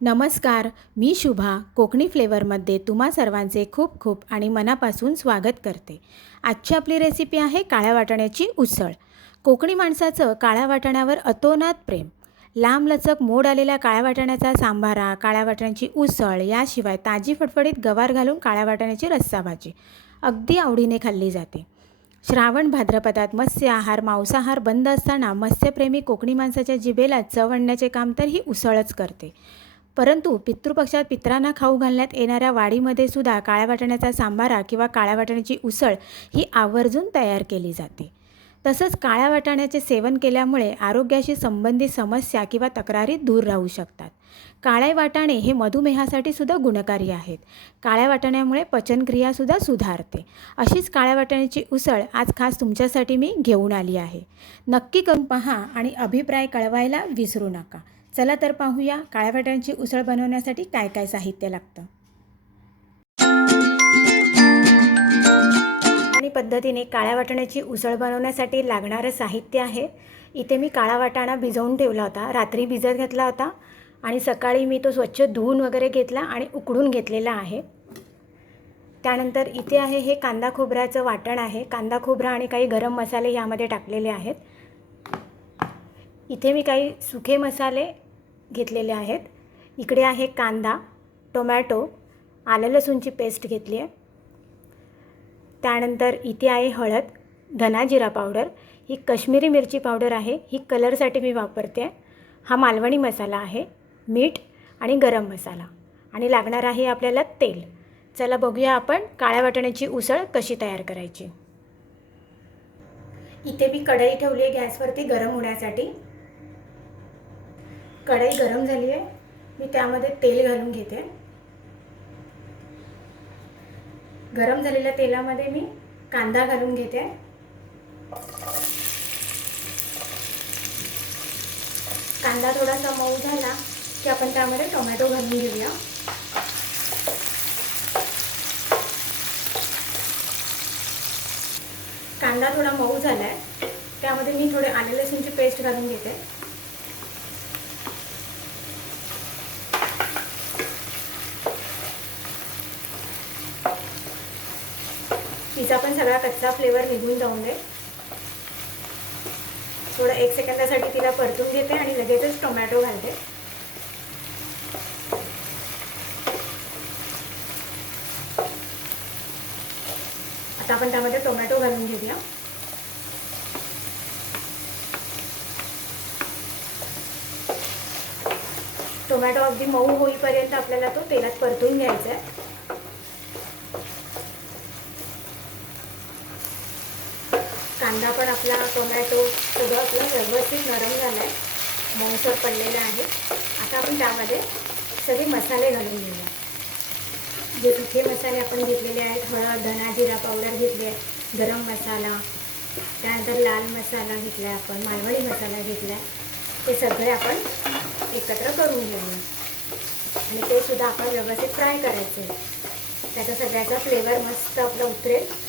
नमस्कार, मी शुभा कोकणी फ्लेवरमध्ये तुम्हा सर्वांचे खूप खूप आणि मनापासून स्वागत करते। आजची आपली रेसिपी आहे काळ्या वाटाण्याची उसळ। कोकणी माणसाचं काळ्या वाटाण्यावर अतोनात प्रेम। लांबलचक मोड आलेल्या काळ्या वाटाण्याचा सांबारा, काळ्या वाटाण्याची उसळ, याशिवाय ताजी फडफडीत गवार घालून काळ्या वाटाण्याची रस्सा भाजी अगदी आवडीने खाल्ली जाते। श्रावण भाद्रपदात मत्स्य आहार, मांसाहार बंद असताना मत्स्यप्रेमी कोकणी माणसाच्या जिभेला चव आणण्याचे काम तर ही उसळच करते। परंतु पितृपक्षात पितरांना खाऊ घालण्यात येणाऱ्या वाडीमध्ये सुद्धा काळ्या वाटाण्याचा सांबारा किंवा काळ्या वाटाण्याची उसळ ही आवर्जून तयार केली जाते। तसंच काळ्या वाटाण्याचे सेवन केल्यामुळे आरोग्याशी संबंधित समस्या किंवा तक्रारी दूर राहू शकतात। काळे वाटाणे हे मधुमेहासाठी सुद्धा गुणकारी आहेत। काळ्या वाटाण्यामुळे पचनक्रियासुद्धा सुधारते। अशीच काळ्या वाटाण्याची उसळ आज खास तुमच्यासाठी मी घेऊन आली आहे। नक्की करून पहा आणि अभिप्राय कळवायला विसरू नका। चला तर पाहूया काळ्या वाटाण्याची उसळ बनवण्यासाठी काय काय साहित्य लागतं। आणि पद्धतीने काळ्या वाटाण्याची उसळ बनवण्यासाठी लागणारं साहित्य आहे। इथे मी काळा वाटाणा भिजवून ठेवला होता, रात्री भिजत घातला होता आणि सकाळी मी तो स्वच्छ धुवून वगैरे घेतला आणि उकडून घेतलेला आहे। त्यानंतर इथे आहे हे कांदा खोबऱ्याचं वाटण आहे। कांदा खोबरा आणि काही गरम मसाले यामध्ये टाकलेले आहेत। इथे मी काही सुके मसाले घेतलेले आहेत। इकडे आहे कांदा, टोमॅटो, आलं लसूणची पेस्ट घेतली आहे। त्यानंतर इथे आहे हळद, धना जिरा पावडर, ही काश्मीरी मिरची पावडर आहे, ही कलरसाठी मी वापरते। हा मालवणी मसाला आहे, मीठ आणि गरम मसाला आणि लागणार आहे आपल्याला तेल। चला बघूया आपण काळ्या वाटाण्याची उसळ कशी तयार करायची। इथे मी कढई ठेवली आहे गॅसवरती गरम होण्यासाठी। कढई गरम झाली आहे, मी त्यामध्ये तेल घालून घेते। गरम झालेल्या तेलामध्ये मी कांदा घालून घेते। कांदा थोडासा मऊ झाला की आपण त्यामध्ये टोमॅटो घालून घेऊया। कांदा थोडा मऊ झाला आहे, त्यामध्ये मी थोडे आले लसूणची पेस्ट घालून घेते। तिचा पण सगळा कच्चा फ्लेवर निघून जाऊन दे। थोडं 1 सेकंदासाठी तिला परतून घेते आणि लगेचच टोमॅटो घालते। आता आपण त्यामध्ये टोमॅटो घालून घेऊया। टोमॅटो अगदी मऊ होईपर्यंत आपल्याला तो तेलात परतून घ्यायचा आहे। कांदा पण आपला, टोमॅटो सगळं आपलं व्यवस्थित नरम झालं आहे, मऊसर पडलेलं आहे। आता आपण त्यामध्ये सगळे मसाले घालून घेऊया। जे सुके मसाले आपण घेतलेले आहेत, हळद, धना जिरा पावडर घेतली आहे, गरम मसाला, त्यानंतर लाल मसाला घेतला आहे, आपण मालवणी मसाला घेतला आहे, ते सगळे आपण एकत्र करून घेऊया आणि ते सुद्धा आपण व्यवस्थित फ्राय करायचे। त्याचा सगळ्याचा फ्लेवर मस्त आपला उतरेल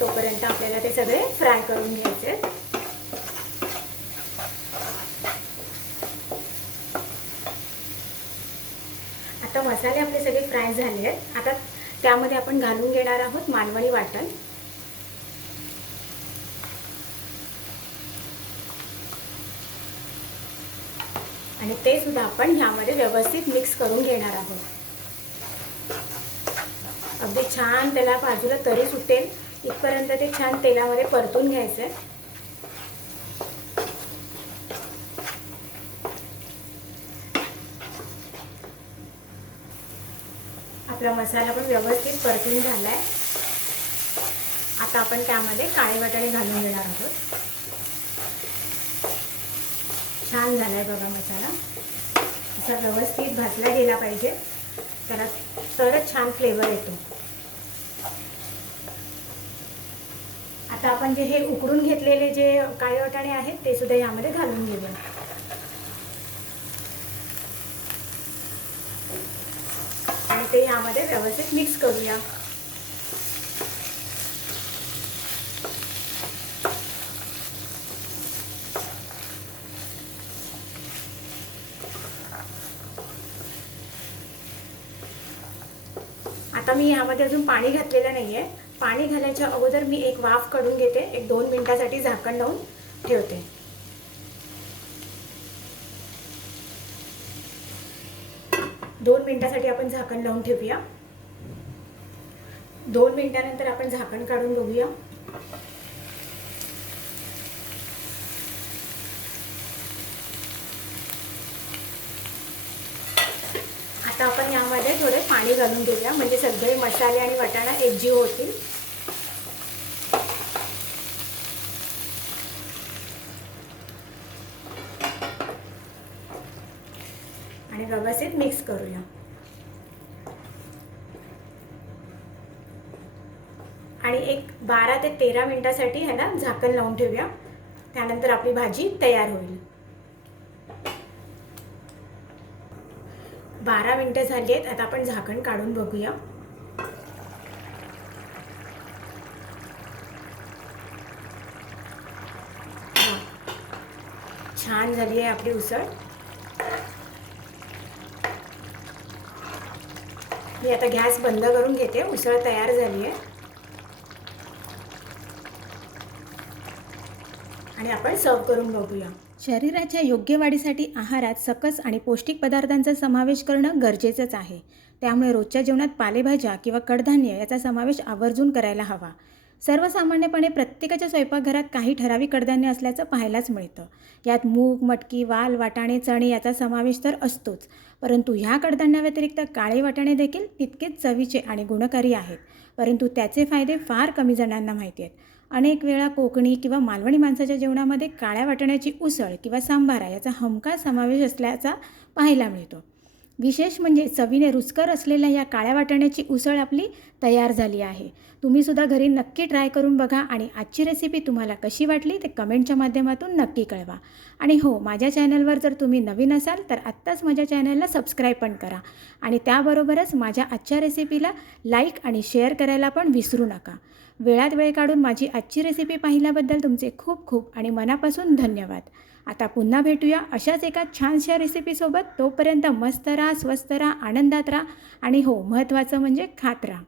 तोपर्यंत आपल्याला ते सगळे फ्राय करून घ्यायचे। आता मसाले आपले सगळे फ्राय झाले आहेत। आता त्यामध्ये आपण घालून घेणार आहोत मालवणी वाटण। आणि ते सुद्धा आपण ह्यामध्ये व्यवस्थित मिक्स करून घेणार आहोत। अगदी छान त्याला बाजूला तरी सुटेल इथपर्यंत ते छान तेलामध्ये परतून घ्यायचे। आपला मसाला पण व्यवस्थित परतून झालाय। आता आपण त्यामध्ये काळे वाटाणे घालून घेणार आहोत। छान झालाय बघा मसाला, असा व्यवस्थित भाजला गेला पाहिजे, त्याला तरच छान फ्लेवर येतो। आता आपण जे हे उकडून घेतलेले जे काळे वाटाणे आहेत ते सुद्धा यामध्ये घालून घेऊया आणि ते यामध्ये व्यवस्थित मिक्स करूया। मी यामध्ये अजून पाणी घातलेलं नाही आहे. पाणी घालायच्या अगोदर मी एक वाफ काढून घेते. एक 2 मिनिटासाठी झाकण लावून ठेवते. 2 मिनिटासाठी आपण झाकण लावून ठेवूया. 2 मिनिटानंतर आपण झाकण काढून बघूया. आता आपण यामध्ये थोडे पाणी घालून घेऊया, म्हणजे सगळे मसाले आणि वाटाणा एकजीव होतील. आणि व्यवस्थित मिक्स करूया. आणि एक 12 ते 13 मिनिटासाठी ह्याला झाकण लावून ठेवूया. त्यानंतर आपली भाजी तयार होईल. 12 मिनिटं झाली आहेत. आता आपण झाकण काढून बघूया. छान झाली आहे आपली उसळ. मी आता गॅस बंद करून घेते. उसळ तयार झाली आहे. आणि आपण सर्व करून बघूया. शरीराच्या योग्य वाढीसाठी आहारात सकस आणि पौष्टिक पदार्थांचा समावेश करणं गरजेचंच आहे. त्यामुळे रोजच्या जेवणात पालेभाज्या किंवा कडधान्य याचा समावेश आवर्जून करायला हवा. सर्वसामान्यपणे प्रत्येकाच्या स्वयंपाकघरात काही ठराविक कडधान्य असल्याचं पाहायलाच मिळतं. यात मूग, मटकी, वाल, वाटाणे, चणे याचा समावेश तर असतोच. परंतु ह्या कडधान्याव्यतिरिक्त काळे वाटाणे देखील तितकेच चवीचे आणि गुणकारी आहेत. परंतु त्याचे फायदे फार कमी जणांना माहिती आहेत. अनेक वेळा कोकणी किंवा मालवणी माणसाच्या जेवणामध्ये काळ्या वाटाण्याची उसळ किंवा सांबारा याचा हमखास समावेश असल्याचा पाहायला मिळतो. विशेष म्हणजे चवीने रुचकर असलेल्या या काळ्या वाटाण्याची उसळ आपली तयार झाली आहे. तुम्हीसुद्धा घरी नक्की ट्राय करून बघा आणि आजची रेसिपी तुम्हाला कशी वाटली ते कमेंटच्या माध्यमातून नक्की कळवा. आणि हो, माझ्या चॅनलवर जर तुम्ही नवीन असाल तर आत्ताच माझ्या चॅनलला सबस्क्राईब पण करा. आणि त्याबरोबरच माझ्या आजच्या रेसिपीला लाईक आणि शेअर करायला पण विसरू नका. वेळात वेळ काढून माझी आजची रेसिपी पाहिल्याबद्दल तुमचे खूप खूप आणि मनापासून धन्यवाद. आता पुन्हा भेटूया अशाच एका छानशा रेसिपीसोबत. तोपर्यंत मस्त राहा, स्वस्त राहा, आनंदात राहा आणि हो, महत्त्वाचं म्हणजे खात राहा.